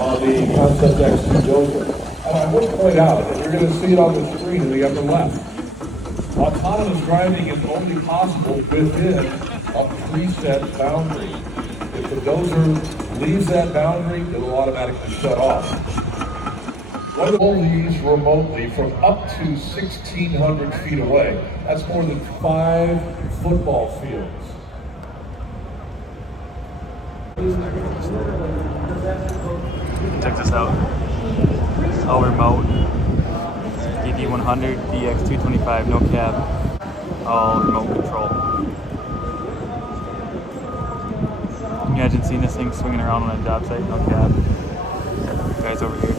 on the Concept X2 dozer. And I would point out, and you're going to see it on the screen in the upper left, autonomous driving is only possible within a preset boundary. If the dozer leaves that boundary, it'll automatically shut off. Control these remotely from up to 1,600 feet away. That's more than 5 football fields. Check this out. All remote. DD100, DX225, no cab. All remote control. Can you imagine seeing this thing swinging around on a job site, no cab? Guys over here.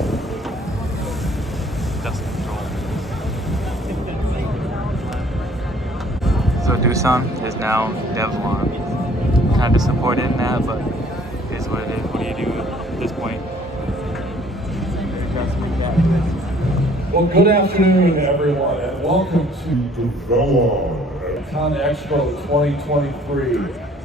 Dust control. So Doosan is now develon. Kind of disappointed in that, but it is what it is. What do you do at this point? Well, good afternoon, everyone, and welcome to develon Con Expo 2023.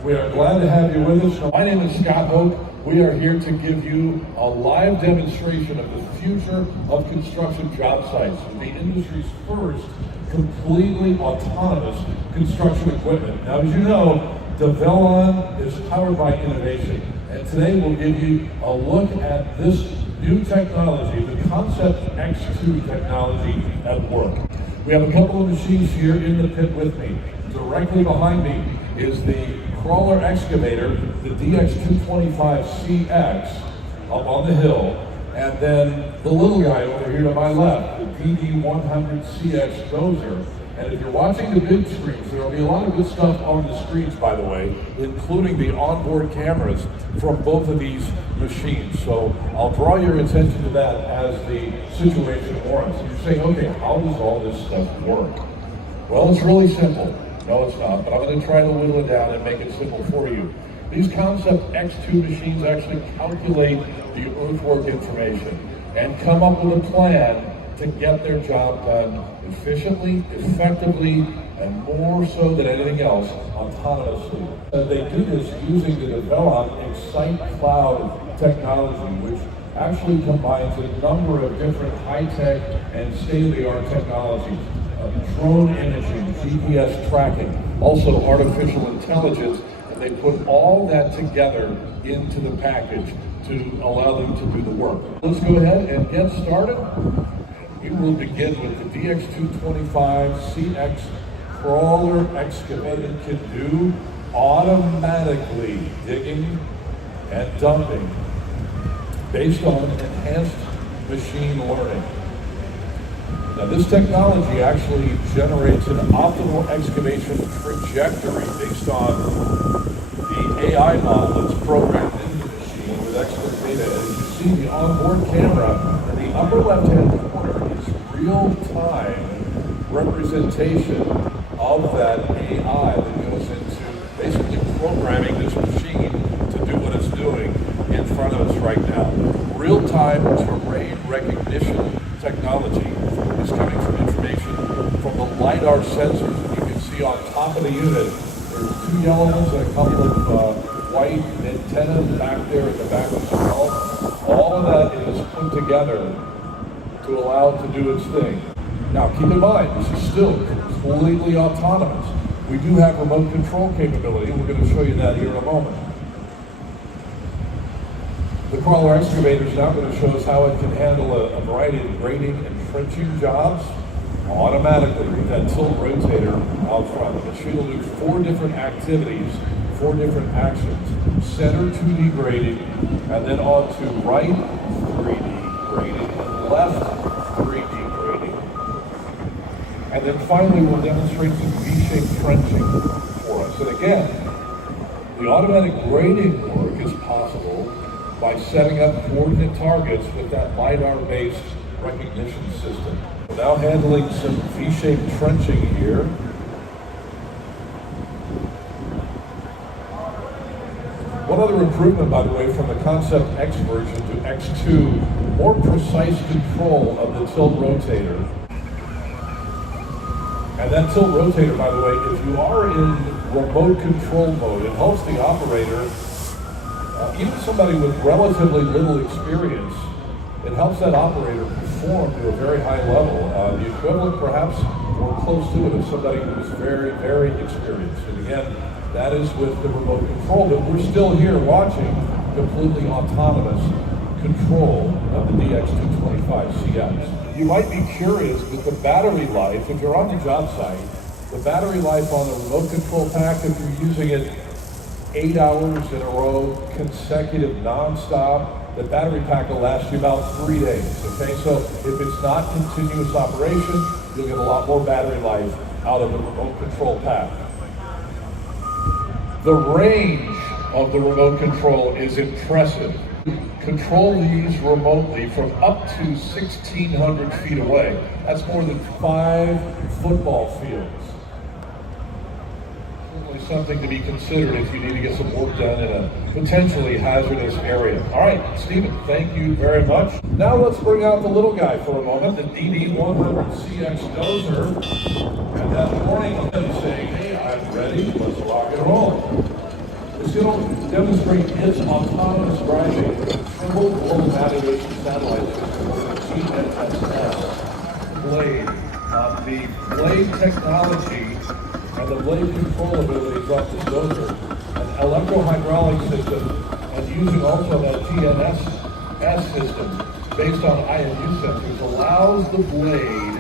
We are glad to have you with us. My name is Scott Hope. We are here to give you a live demonstration of the future of construction job sites, the industry's first completely autonomous construction equipment. Now, as you know, develon is powered by innovation, and today we'll give you a look at this new technology, the Concept X2 technology at work. We have a couple of machines here in the pit with me. Directly behind me is the crawler excavator, the DX225CX, up on the hill, and then the little guy over here to my left, the DD100CX dozer. And if you're watching the big screens, there will be a lot of good stuff on the screens, by the way, including the onboard cameras from both of these machines. So I'll draw your attention to that as the situation warrants. You're saying, okay, how does all this stuff work? Well, it's really simple. No, it's not, but I'm going to try to whittle it down and make it simple for you. These Concept X2 machines actually calculate the earthwork information and come up with a plan to get their job done efficiently, effectively, and more so than anything else, autonomously. They do this using the develon Excite Cloud technology, which actually combines a number of different high-tech and state-of-the-art technologies. Drone imaging, GPS tracking, also artificial intelligence, and they put all that together into the package to allow them to do the work. Let's go ahead and get started. We will begin with the DX225CX crawler excavator. It can do automatically digging and dumping based on enhanced machine learning. Now, this technology actually generates an optimal excavation trajectory based on the AI model that's programmed into the machine with expert data. As you see, the onboard camera in the upper left-hand corner is real-time representation of that AI that goes into basically programming this machine to do what it's doing in front of us right now. Real-time terrain recognition technology is coming from information from the LiDAR sensors that you can see on top of the unit. There's 2 yellow ones and a couple of white antennas back there at the back as well. All of that is put together to allow it to do its thing. Now keep in mind, this is still completely autonomous. We do have remote control capability, and we're going to show you that here in a moment. The crawler excavator is now going to show us how it can handle a variety of grading and trenching jobs automatically with that tilt rotator out front. The machine will do 4 different activities, 4 different actions. Center 2D grading, and then on to right 3D grading, and left 3D grading. And then finally we'll demonstrate some V-shaped trenching for us. And again, the automatic grading work is possible by setting up coordinate targets with that LiDAR-based recognition system. We're now handling some V-shaped trenching here. One other improvement, by the way, from the Concept X version to X2, more precise control of the tilt rotator. And that tilt rotator, by the way, if you are in remote control mode, it helps the operator Even somebody with relatively little experience, it helps that operator perform to a very high level. The equivalent perhaps or close to it of somebody who is very, very experienced. And again, that is with the remote control, but we're still here watching completely autonomous control of the DX225CX. You might be curious that the battery life, if you're on the job site, the battery life on the remote control pack, if you're using it 8 hours in a row, consecutive, nonstop, the battery pack will last you about 3 days, okay? So if it's not continuous operation, you'll get a lot more battery life out of the remote control pack. The range of the remote control is impressive. Control these remotely from up to 1,600 feet away. That's more than 5 football fields. Certainly something to be considered if you need to get some work done in a potentially hazardous area. All right, Stephen, thank you very much. Now let's bring out the little guy for a moment, the DD100CX Dozer. And that morning, I'm saying, hey, I'm ready, let's rock and roll. It's going to demonstrate its autonomous driving with a triple global navigation satellite system with a GNSS blade. The blade technology and the blade control abilities of the Dozer, an electro-hydraulic system, and using also that GNSS system based on IMU sensors allows the blade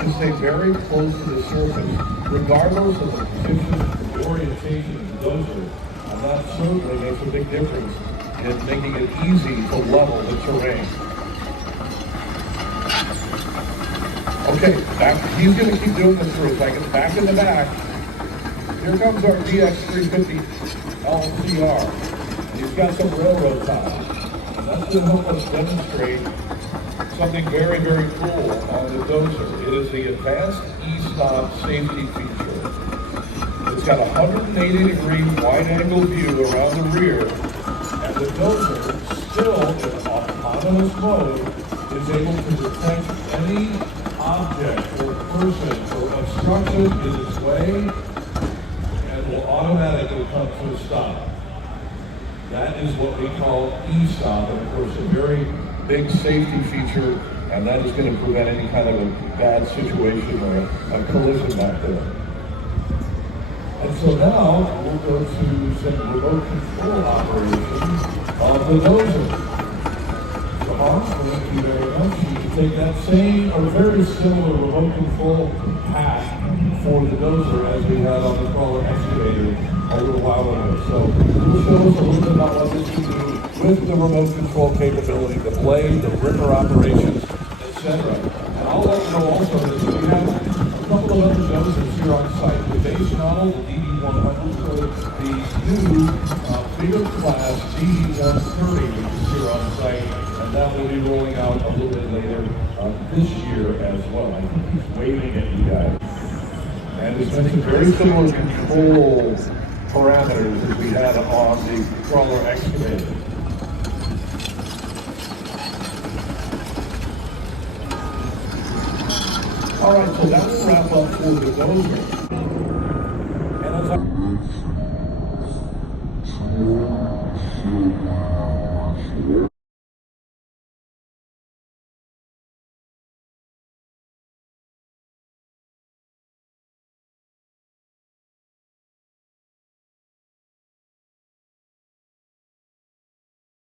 to stay very close to the surface, regardless of the position, the orientation of the Dozer. And that certainly makes a big difference in making it easy to level the terrain. Okay, he's going to keep doing this for a second. Back in the back, here comes our DX350 LCR. He's got some railroad ties. And that's going to help us demonstrate something very, very cool on the Dozer. It is the advanced e-stop safety feature. It's got a 180-degree wide-angle view around the rear, and the Dozer, still in autonomous mode, is able to detect any object or person or obstruction in its way and will automatically come to a stop. That is what we call e-stop, and of course a very big safety feature, and that is going to prevent any kind of a bad situation or a collision back there. And so now we'll go to some remote control operation of the Dozer. So Hans, thank you very much. You can take that same or very similar remote control pack for the Dozer as we had on the crawler excavator a little while ago. So we'll show us a little bit about what this can do with the remote control capability, the blade, the ripper operations, etc. And I'll let you know also that we have a couple of other Dozers here on site. The base model, the DD100, the new bigger class DD130, which is here on site, and that will be rolling out a little bit later this year as well. I think he's waving at you guys. And it's mentioned very similar control parameters as we had on the crawler excavator. All right, so that will wrap up for the Dozer.